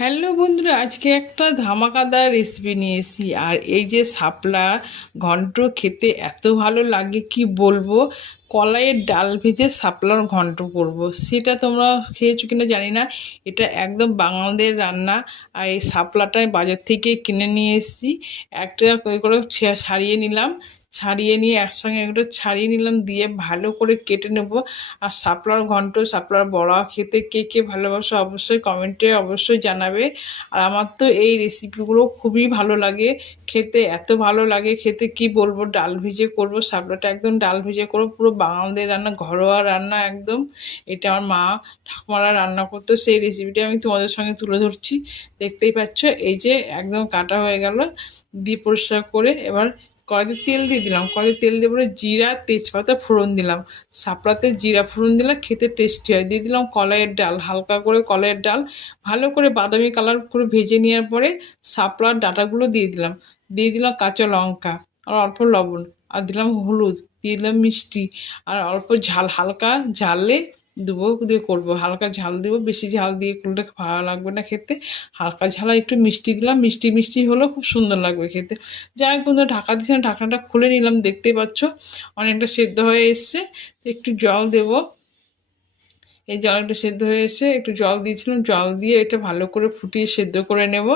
Hello বন্ধুরা, আজকে একটা ধামাকাদার রেসিপি নিয়ে এসেছি আর এই যে শাপলা ঘন্ট খেতে এত ভালো লাগে, কি বলব? কলাইয়ের ডাল ভেজে শাপলার ঘন্ট করব। সেটা তোমরা খেয়েছো কিনা জানি না। এটা একদম বাঙালদের রান্না। আর এই শাপলাটা বাজার থেকে কিনে নিয়ে এসেছি। একটা করে ছাড়িয়ে নিলাম। ছাড়িয়ে নিয়ে একসঙ্গে এগুলো ছাড়িয়ে নিলাম, দিয়ে ভালো করে কেটে নেব। আর সাপলার ঘন্ট, সাপলার বড়া খেতে কে কে ভালোবাসো অবশ্যই কমেন্টে অবশ্যই জানাবে। আর আমার তো এই রেসিপিগুলো খুবই ভালো লাগে। খেতে এত ভালো লাগে, খেতে কি বলব? ডাল ভিজে করব, সাপলাটা একদম ডাল ভিজে করব, পুরো বাঙালদের রান্না, ঘরোয়া রান্না একদম। এটা আমার মা ঠাকুমারা রান্না করতো, সেই রেসিপিটা আমি তোমাদের সঙ্গে তুলে ধরছি। দেখতেই পাচ্ছ, এই যে একদম কাটা হয়ে গেল। দিয়ে পরিষ্কার করে এবার কড়াইতে তেল দিয়ে দিলাম। কড়াইতে তেল দিয়ে পরে জিরা, তেজপাতা, ফোড়ন দিলাম। সাপড়াতে জিরা, ফোড়ন দিলে খেতে টেস্টি হয়। দিয়ে দিলাম কলাইয়ের ডাল, হালকা করে কলাইয়ের ডাল, ভালো করে বাদামি কালার করে ভেজে নেওয়ার পরে সাপড়ার ডাটাগুলো দিয়ে দিলাম। দিয়ে দিলাম কাঁচা লঙ্কা আর অল্প লবণ। আর দিলাম হলুদ, দিয়ে দিলাম মিষ্টি। আর অল্প ঝাল, হালকা ঝালে দেবো, দিয়ে করব। হালকা ঝাল দেবো, বেশি ঝাল দিয়ে করলে ভালো লাগবে না খেতে। হালকা ঝালা একটু মিষ্টি দিলাম, মিষ্টি মিষ্টি হলো খুব সুন্দর লাগবে খেতে। যাই হোক বন্ধু ঢাকা দিয়েছিলাম ঢাকনাটা খুলে নিলাম, দেখতেই পাচ্ছ। অনেকটা সেদ্ধ হয়ে এসছে, তো একটু জল দেবো। এই জল একটু সেদ্ধ হয়ে এসে একটু জল দিয়েছিলাম, জল দিয়ে এটা ভালো করে ফুটিয়ে সেদ্ধ করে নেব।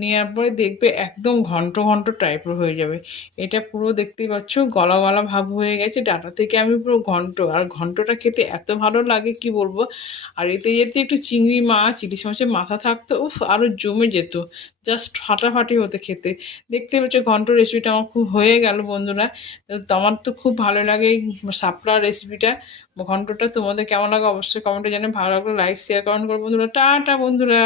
নেওয়ার পরে দেখবে একদম ঘন্ট ঘন্ট টাইপের হয়ে যাবে। এটা পুরো দেখতেই পাচ্ছ গলা গলা ভাব হয়ে গেছে, ডাটা থেকে আমি পুরো ঘন্ট। আর ঘন্টটা খেতে এত ভালো লাগে, কি বলব? আর এতে যেতে একটু চিংড়ি মাছ, ইলিশ মাছের মাথা থাকতো, উফ আরও জমে যেত। জাস্ট ফাটাফাটি হতে খেতে। দেখতে পাচ্ছ ঘন্ট রেসিপিটা আমার খুব হয়ে গেল বন্ধুরা। তো আমার তো খুব ভালো লাগে শাপলা রেসিপিটা ঘন্টটা তোমাদের কেমন লাগে অবশ্যই কমেন্টে জানে ভালো লাগল লাইক শেয়ার কমেন্ট করো বন্ধুরা। টাটা বন্ধুরা।